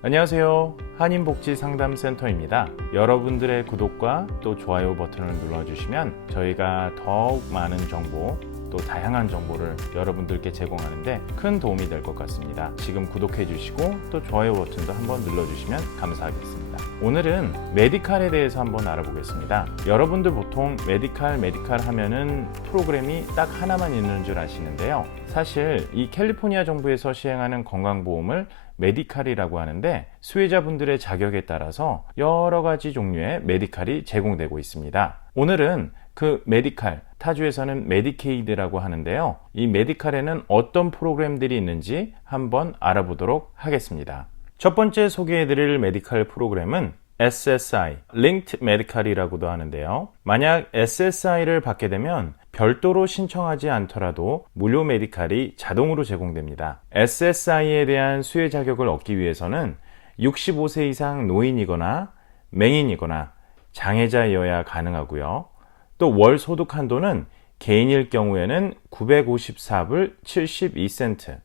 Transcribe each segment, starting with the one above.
안녕하세요. 한인복지상담센터입니다. 여러분들의 구독과 또 좋아요 버튼을 눌러주시면 저희가 더욱 많은 정보 또 다양한 정보를 여러분들께 제공하는데 큰 도움이 될 것 같습니다. 지금 구독해 주시고 또 좋아요 버튼도 한번 눌러주시면 감사하겠습니다. 오늘은 메디칼에 대해서 한번 알아보겠습니다. 여러분들 보통 메디칼 하면은 프로그램이 딱 하나만 있는 줄 아시는데요. 사실 이 캘리포니아 정부에서 시행하는 건강보험을 메디칼이라고 하는데 수혜자분들의 자격에 따라서 여러 가지 종류의 메디칼이 제공되고 있습니다. 오늘은 그 메디칼, 타주에서는 메디케이드라고 하는데요. 이 메디칼에는 어떤 프로그램들이 있는지 한번 알아보도록 하겠습니다. 첫 번째 소개해드릴 메디칼 프로그램은 SSI, Linked Medical이라고도 하는데요. 만약 SSI를 받게 되면 별도로 신청하지 않더라도 무료 메디칼이 자동으로 제공됩니다. SSI에 대한 수혜 자격을 얻기 위해서는 65세 이상 노인이거나 맹인이거나 장애자여야 가능하고요. 또 월 소득 한도는 개인일 경우에는 954불 72센트,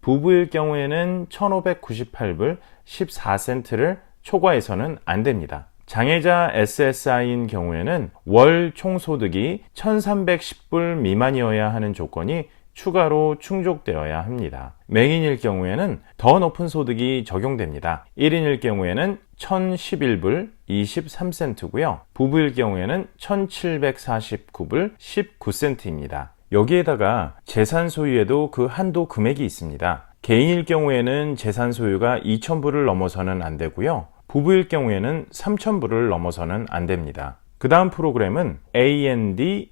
부부일 경우에는 1598불 14센트를 초과해서는 안 됩니다. 장애자 SSI인 경우에는 월 총소득이 1310불 미만이어야 하는 조건이 추가로 충족되어야 합니다. 맹인일 경우에는 더 높은 소득이 적용됩니다. 1인일 경우에는 1011불 23센트고요. 부부일 경우에는 1749불 19센트입니다. 여기에다가 재산 소유에도 그 한도 금액이 있습니다. 개인일 경우에는 재산 소유가 2000불을 넘어서는 안 되고요. 부부일 경우에는 3000불을 넘어서는 안 됩니다. 그 다음 프로그램은 ANDFPL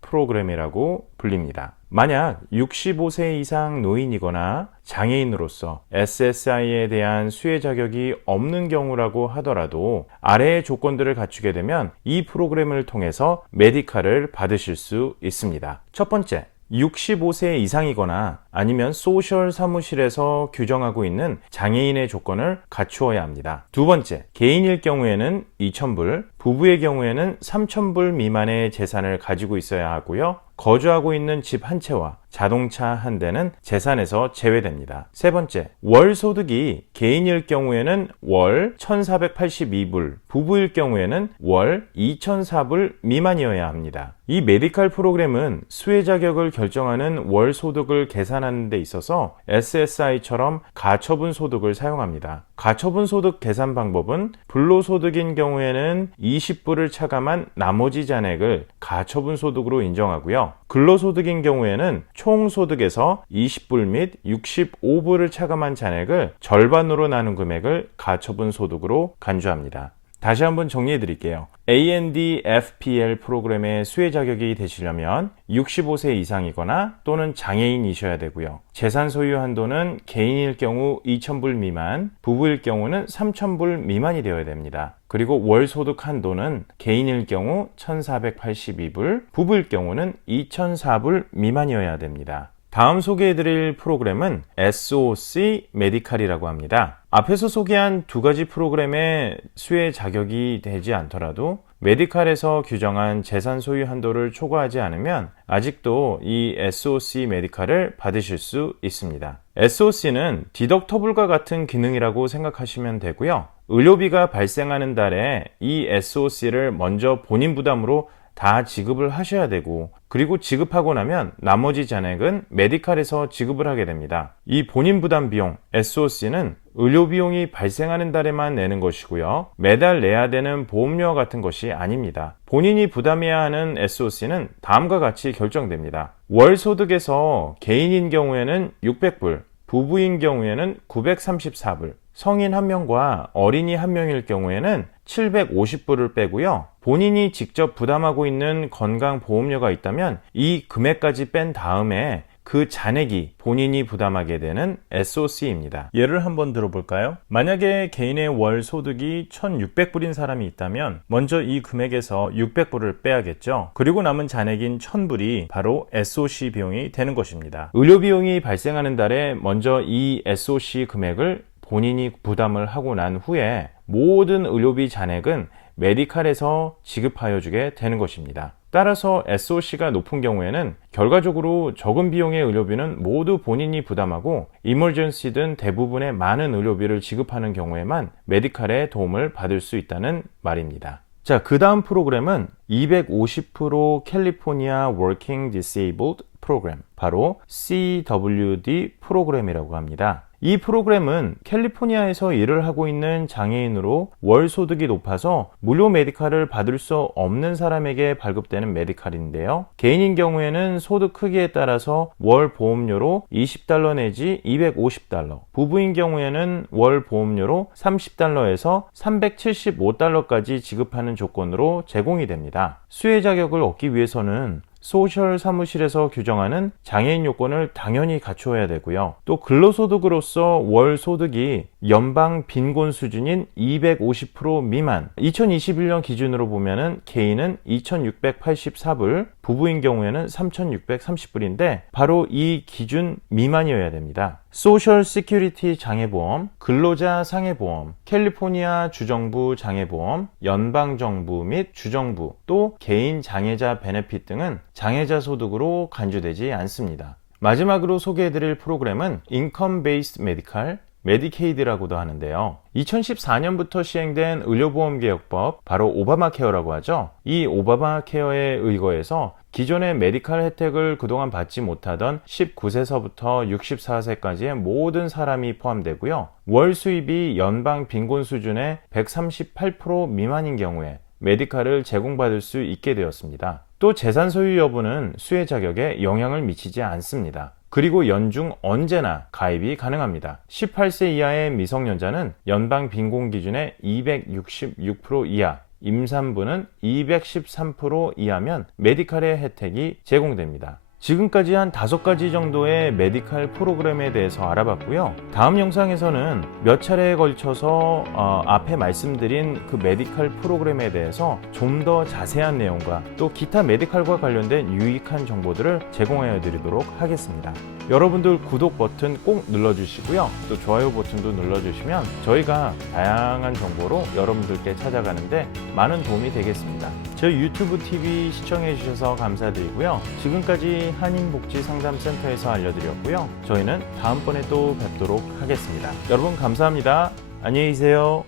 프로그램이라고 불립니다. 만약 65세 이상 노인이거나 장애인으로서 SSI에 대한 수혜 자격이 없는 경우라고 하더라도 아래의 조건들을 갖추게 되면 이 프로그램을 통해서 메디칼을 받으실 수 있습니다. 첫 번째, 65세 이상이거나 아니면 소셜 사무실에서 규정하고 있는 장애인의 조건을 갖추어야 합니다. 두 번째, 개인일 경우에는 2000불, 부부의 경우에는 3000불 미만의 재산을 가지고 있어야 하고요. 거주하고 있는 집 한 채와 자동차 한 대는 재산에서 제외됩니다. 세 번째, 월 소득이 개인일 경우에는 월 1482불, 부부일 경우에는 월 2004불 미만이어야 합니다. 이 메디칼 프로그램은 수혜 자격을 결정하는 월 소득을 계산하는 데 있어서 SSI처럼 가처분 소득을 사용합니다. 가처분 소득 계산 방법은 불로소득인 경우에는 20불을 차감한 나머지 잔액을 가처분 소득으로 인정하고요. 근로소득인 경우에는 총 소득에서 20불 및 65불을 차감한 잔액을 절반으로 나눈 금액을 가처분 소득으로 간주합니다. 다시 한번 정리해 드릴게요. ANDFPL 프로그램의 수혜 자격이 되시려면 65세 이상이거나 또는 장애인이셔야 되고요. 재산 소유 한도는 개인일 경우 2000불 미만, 부부일 경우는 3000불 미만이 되어야 됩니다. 그리고 월 소득 한도는 개인일 경우 1482불, 부부일 경우는 2004불 미만이어야 됩니다. 다음 소개해드릴 프로그램은 SOC 메디칼이라고 합니다. 앞에서 소개한 두 가지 프로그램의 수혜 자격이 되지 않더라도 메디칼에서 규정한 재산 소유 한도를 초과하지 않으면 아직도 이 SOC 메디칼을 받으실 수 있습니다. SOC는 디덕터블과 같은 기능이라고 생각하시면 되고요. 의료비가 발생하는 달에 이 SOC를 먼저 본인 부담으로 다 지급을 하셔야 되고 그리고 지급하고 나면 나머지 잔액은 메디칼에서 지급을 하게 됩니다. 이 본인 부담 비용 SOC는 의료비용이 발생하는 달에만 내는 것이고요. 매달 내야 되는 보험료와 같은 것이 아닙니다. 본인이 부담해야 하는 SOC는 다음과 같이 결정됩니다. 월 소득에서 개인인 경우에는 600불, 부부인 경우에는 934불, 성인 1명과 어린이 1명일 경우에는 750불을 빼고요. 본인이 직접 부담하고 있는 건강보험료가 있다면 이 금액까지 뺀 다음에 그 잔액이 본인이 부담하게 되는 SOC입니다. 예를 한번 들어볼까요? 만약에 개인의 월 소득이 1600불인 사람이 있다면 먼저 이 금액에서 600불을 빼야겠죠. 그리고 남은 잔액인 1000불이 바로 SOC 비용이 되는 것입니다. 의료비용이 발생하는 달에 먼저 이 SOC 금액을 본인이 부담을 하고 난 후에 모든 의료비 잔액은 메디칼에서 지급하여 주게 되는 것입니다. 따라서 SOC가 높은 경우에는 결과적으로 적은 비용의 의료비는 모두 본인이 부담하고 이머전시든 대부분의 많은 의료비를 지급하는 경우에만 메디칼의 도움을 받을 수 있다는 말입니다. 자, 그 다음 프로그램은 250% 캘리포니아 워킹 디세이블드 프로그램, 바로 CWD 프로그램이라고 합니다. 이 프로그램은 캘리포니아에서 일을 하고 있는 장애인으로 월 소득이 높아서 무료 메디칼을 받을 수 없는 사람에게 발급되는 메디칼인데요. 개인인 경우에는 소득 크기에 따라서 월 보험료로 $20 내지 $250, 부부인 경우에는 월 보험료로 $30에서 $375까지 지급하는 조건으로 제공이 됩니다. 수혜 자격을 얻기 위해서는 소셜 사무실에서 규정하는 장애인 요건을 당연히 갖춰야 되고요. 또 근로소득으로서 월 소득이 연방 빈곤 수준인 250% 미만, 2021년 기준으로 보면은 개인은 2,684불, 부부인 경우에는 3,630불인데 바로 이 기준 미만이어야 됩니다. 소셜 시큐리티 장애보험, 근로자 상해보험, 캘리포니아 주정부 장애보험, 연방정부 및 주정부, 또 개인 장애자 베네핏 등은 장애자 소득으로 간주되지 않습니다. 마지막으로 소개해드릴 프로그램은 인컴 베이스드 메디칼, 메디케이드라고도 하는데요. 2014년부터 시행된 의료보험개혁법, 바로 오바마 케어라고 하죠. 이 오바마 케어에 의거해서 기존의 메디칼 혜택을 그동안 받지 못하던 19세서부터 64세까지의 모든 사람이 포함되고요. 월 수입이 연방 빈곤 수준의 138% 미만인 경우에 메디칼을 제공받을 수 있게 되었습니다. 또 재산 소유 여부는 수혜 자격에 영향을 미치지 않습니다. 그리고 연중 언제나 가입이 가능합니다. 18세 이하의 미성년자는 연방 빈곤 기준의 266% 이하, 임산부는 213% 이하면 메디칼의 혜택이 제공됩니다. 지금까지 한 5가지 정도의 메디칼 프로그램에 대해서 알아봤고요. 다음 영상에서는 몇 차례에 걸쳐서 앞에 말씀드린 그 메디칼 프로그램에 대해서 좀 더 자세한 내용과 또 기타 메디칼과 관련된 유익한 정보들을 제공해 드리도록 하겠습니다. 여러분들 구독 버튼 꼭 눌러주시고요. 또 좋아요 버튼도 눌러주시면 저희가 다양한 정보로 여러분들께 찾아가는데 많은 도움이 되겠습니다. 저희 유튜브 TV 시청해 주셔서 감사드리고요. 지금까지 한인복지상담센터에서 알려드렸고요. 저희는 다음번에 또 뵙도록 하겠습니다. 여러분 감사합니다. 안녕히 계세요.